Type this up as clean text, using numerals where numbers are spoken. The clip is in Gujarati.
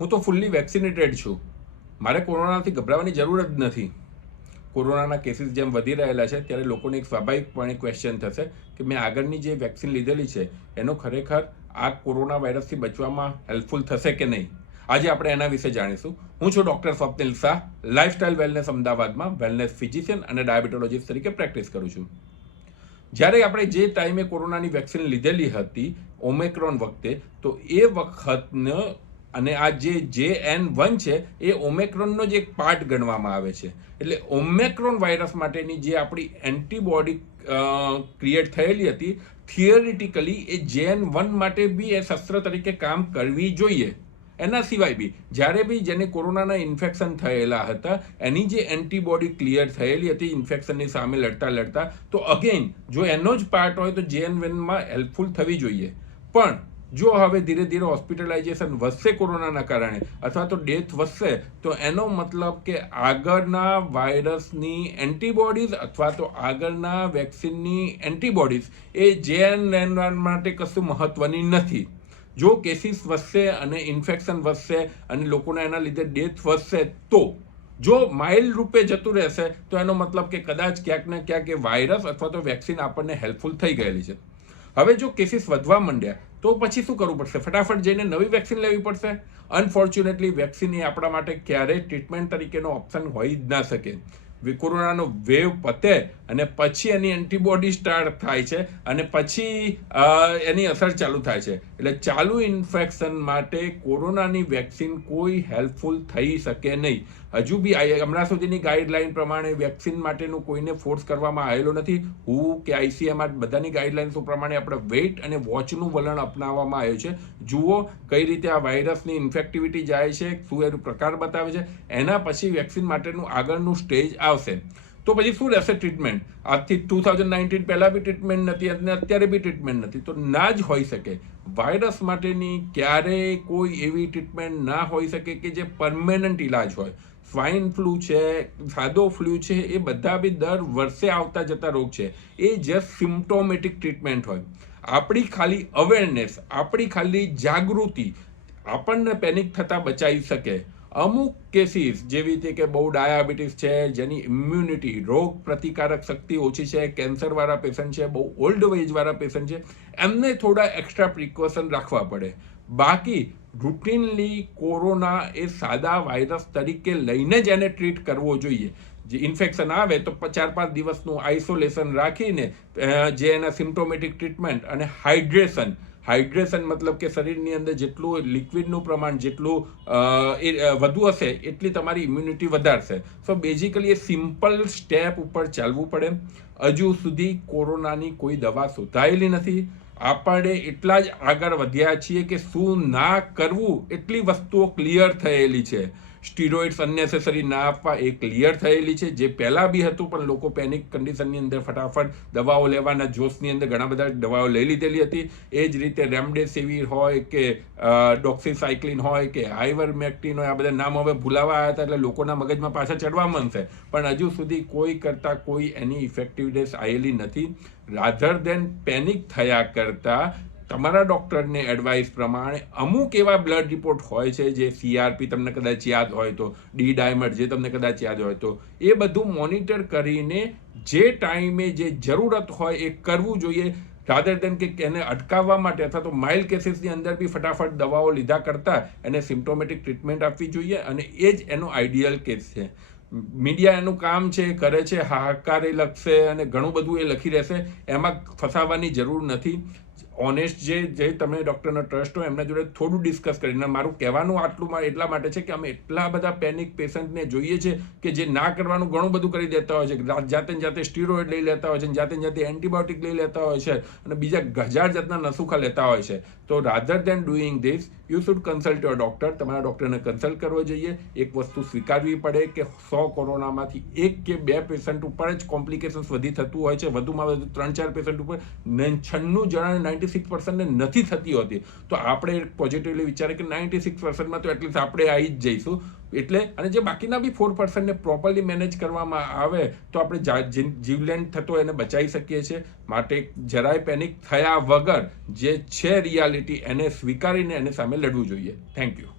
હું તો ફૂલ્લી વેક્સિનેટેડ છું, મારે કોરોનાથી ગભરાવાની જરૂર જ નથી. કોરોનાના કેસીસ જેમ વધી રહેલા છે ત્યારે લોકોને એક સ્વાભાવિકપણે ક્વેશ્ચન થશે કે મેં આગળની જે વેક્સિન લીધેલી છે એનો ખરેખર આ કોરોના વાયરસથી બચવામાં હેલ્પફુલ થશે કે નહીં. આજે આપણે એના વિશે જાણીશું. હું છું doctor Swapnil Shah, lifestyle wellness અમદાવાદમાં વેલનેસ ફિઝિશિયન અને ડાયાબિટોલોજીસ્ટ તરીકે પ્રેક્ટિસ કરું છું. જ્યારે આપણે જે ટાઈમે કોરોનાની વેક્સિન લીધેલી હતી ઓમિક્રોન વખતે, તો એ વખતનો અને આ જે JN1 છે એ ઓમિક્રોનનો જ એક પાર્ટ ગણવામાં આવે છે. એટલે ઓમિક્રોન વાયરસ માટેની જે આપણી એન્ટીબોડી ક્રિએટ થયેલી હતી, થિયરિટિકલી એ JN1 માટે બી એ શસ્ત્ર તરીકે કામ કરવી જોઈએ. એના સિવાય બી જ્યારે બી જેને કોરોનાના ઇન્ફેક્શન થયેલા હતા એની જે એન્ટીબોડી ક્લિયર થયેલી હતી ઇન્ફેક્શનની સામે લડતા, તો અગેન જો એનો જ પાર્ટ હોય તો JN1માં હેલ્પફુલ થવી જોઈએ. પણ જો હવે ધીરે ધીરે હોસ્પિટલાઇઝેશન વધશે કોરોનાના કારણે અથવા તો ડેથ વધશે, તો એનો મતલબ કે આગળના વાયરસની એન્ટીબોડીઝ અથવા તો આગળના વેક્સિનની એન્ટીબોડીઝ એ JN1 માટે કશું મહત્વની નથી. જો કેસીસ વધશે અને ઇન્ફેક્શન વધશે અને લોકોના એના લીધે ડેથ વધશે, તો જો માઇલ્ડ રૂપે જતું રહેશે તો એનો મતલબ કે કદાચ ક્યાંક ને ક્યાંક એ વાયરસ અથવા તો વેક્સિન આપણને હેલ્પફુલ થઈ ગયેલી છે. હવે જો કેસીસ વધવા માંડ્યા તો પછી શું કરવું પડશે? ફટાફટ જઈને નવી વેક્સિન લેવી પડશે. અનફોર્ચ્યુનેટલી વેક્સિન એ આપણા માટે ક્યારેય ટ્રીટમેન્ટ તરીકેનો ઓપ્શન હોઈ જ ના શકે. કોરોનાનો વેવ પતે અને પછી એની એન્ટીબોડી સ્ટાર્ટ થાય છે અને પછી એની અસર ચાલુ થાય છે. એટલે ચાલુ ઇન્ફેક્શન માટે કોરોનાની વેક્સિન કોઈ હેલ્પફુલ થઈ શકે નહીં. હજુ બી હમણાં સુધીની ગાઈડલાઇન પ્રમાણે વેક્સિન માટેનું કોઈને ફોર્સ કરવામાં આવેલો નથી. હું કે ICMR બધાની ગાઈડલાઇન્સો પ્રમાણે આપણે વેઇટ અને વોચનું વલણ અપનાવવામાં આવ્યું છે. જુઓ કઈ રીતે આ વાયરસની ઇન્ફેક્ટિવિટી જાય છે, શું એનો પ્રકાર બતાવે છે, એના પછી વેક્સિન માટેનું આગળનું સ્ટેજ આવશે. તો પછી શું રહેશે ટ્રીટમેન્ટ? આજથી 2019 પહેલાં બી ટ્રીટમેન્ટ નથી અને અત્યારે બી ટ્રીટમેન્ટ નથી, તો ના જ હોઈ શકે. વાયરસ માટેની ક્યારેય કોઈ એવી ટ્રીટમેન્ટ ના હોઈ શકે કે જે પરમેનન્ટ ઇલાજ હોય. સ્વાઇન ફ્લૂ છે, સાદો ફ્લૂ છે, એ બધા બી દર વર્ષે આવતા જતા રોગ છે. એ જસ્ટ સિમ્પ્ટોમેટિક ટ્રીટમેન્ટ હોય. આપણી ખાલી અવેરનેસ, આપણી ખાલી જાગૃતિ આપણને પેનિક થતાં બચાવી શકે. અમુક કેસીસ જેવી રીતે કે બહુ ડાયાબિટીસ છે, જેની ઇમ્યુનિટી રોગ પ્રતિકારક શક્તિ ઓછી છે, કેન્સરવાળા પેશન્ટ છે, બહુ ઓલ્ડ એજવાળા પેશન્ટ છે, એમને થોડા એક્સ્ટ્રા પ્રિકોશન રાખવા પડે. બાકી રૂટીનલી કોરોના એ સાદા વાયરસ તરીકે લઈને જ એને ટ્રીટ કરવો જોઈએ. જે ઇન્ફેક્શન આવે તો 4-5 દિવસનું આઇસોલેશન રાખીને જે એના સિમ્પ્ટોમેટિક ટ્રીટમેન્ટ અને હાઇડ્રેશન મતલબ કે શરીરની અંદર જેટલું લિક્વિડનું પ્રમાણ જેટલું વધુ હશે એટલી તમારી ઇમ્યુનિટી વધારશે. સો બેઝિકલી એ સિમ્પલ સ્ટેપ ઉપર ચાલવું પડે. હજુ સુધી કોરોનાની કોઈ દવા શોધાયેલી નથી. આપણે એટલા જ આગળ વધ્યા છીએ કે શું ના કરવું એટલી વસ્તુઓ ક્લિયર થયેલી છે. સ્ટીરોઇડ્સ અનનેસેસરી ના આપવા એ ક્લિયર થયેલી છે, જે પહેલાં બી હતું, પણ લોકો પેનિક કન્ડિશનની અંદર ફટાફટ દવાઓ લેવાના જોશની અંદર ઘણા બધા દવાઓ લઈ લીધેલી હતી. એ જ રીતે રેમડેસિવિર હોય કે ડોક્સીસાઇક્લિન હોય કે આઇવરમેક્ટિન હોય, આ બધા નામ હવે ભૂલાવા આવ્યા હતા એટલે લોકોના મગજમાં પાછા ચડવા માંડશે, પણ હજુ સુધી કોઈ કરતાં કોઈ એની ઇફેક્ટિવનેસ આવેલી નથી. રાધર દેન પેનિક થયા કરતાં તમારા ડૉક્ટરને એડવાઇસ પ્રમાણે અમુક એવા બ્લડ રિપોર્ટ હોય છે, જે CRP તમને કદાચ યાદ હોય તો, ડી ડાયમર જે તમને કદાચ યાદ હોય તો, એ બધું મોનિટર કરીને જે ટાઈમે જે જરૂરત હોય એ કરવું જોઈએ. રાધર દેન કે એને અટકાવવા માટે અથવા તો માઇલ્ડ કેસીસની અંદર બી ફટાફટ દવાઓ લીધા કરતાં એને સિમ્પ્ટોમેટિક ટ્રીટમેન્ટ આપવી જોઈએ અને એ જ એનો આઈડિયલ કેસ છે. મીડિયા એનું કામ છે, કરે છે, હાહાકાર એ લખશે અને ઘણું બધું એ લખી રહેશે. એમાં ફસાવાની જરૂર નથી. ઓનેસ્ટ જે તમે ડૉક્ટરનો ટ્રસ્ટ હોય એમના જોડે થોડું ડિસ્કસ કરીને, મારું કહેવાનું આટલું એટલા માટે છે કે અમે એટલા બધા પેનિક પેશન્ટને જોઈએ છે કે જે ના કરવાનું ઘણું બધું કરી દેતા હોય છે. જાતે સ્ટીરોઇડ લઈ લેતા હોય છે, જાતે એન્ટીબાયોટિક લઈ લેતા હોય છે અને બીજા 1000 જાતના નસુખા લેતા હોય છે. તો rather then doing this you should consult your doctor. તમારા ડૉક્ટરને કન્સલ્ટ કરવો જોઈએ. એક વસ્તુ સ્વીકારવી પડે કે 100 કોરોનામાંથી 1 કે 2 પેશન્ટ ઉપર જ કોમ્પ્લિકેશન્સ વધી થતું હોય છે. વધુમાં વધુ 3-4 પેશન્ટ ઉપર 96 જણા 96% નથી થતી હોતી. તો આપણે પોઝિટિવલી વિચારે કે 96%માં તો એટલીસ્ટ આપણે આવી જ જઈશું. એટલે અને જે બાકીના બી 4%ને પ્રોપરલી મેનેજ કરવામાં આવે તો આપણે જીવલેણ થતો એને બચાવી શકીએ છીએ. માટે જરાય પેનિક થયા વગર જે છે રિયાલિટી એને સ્વીકારીને એને સામે લડવું જોઈએ. Thank you.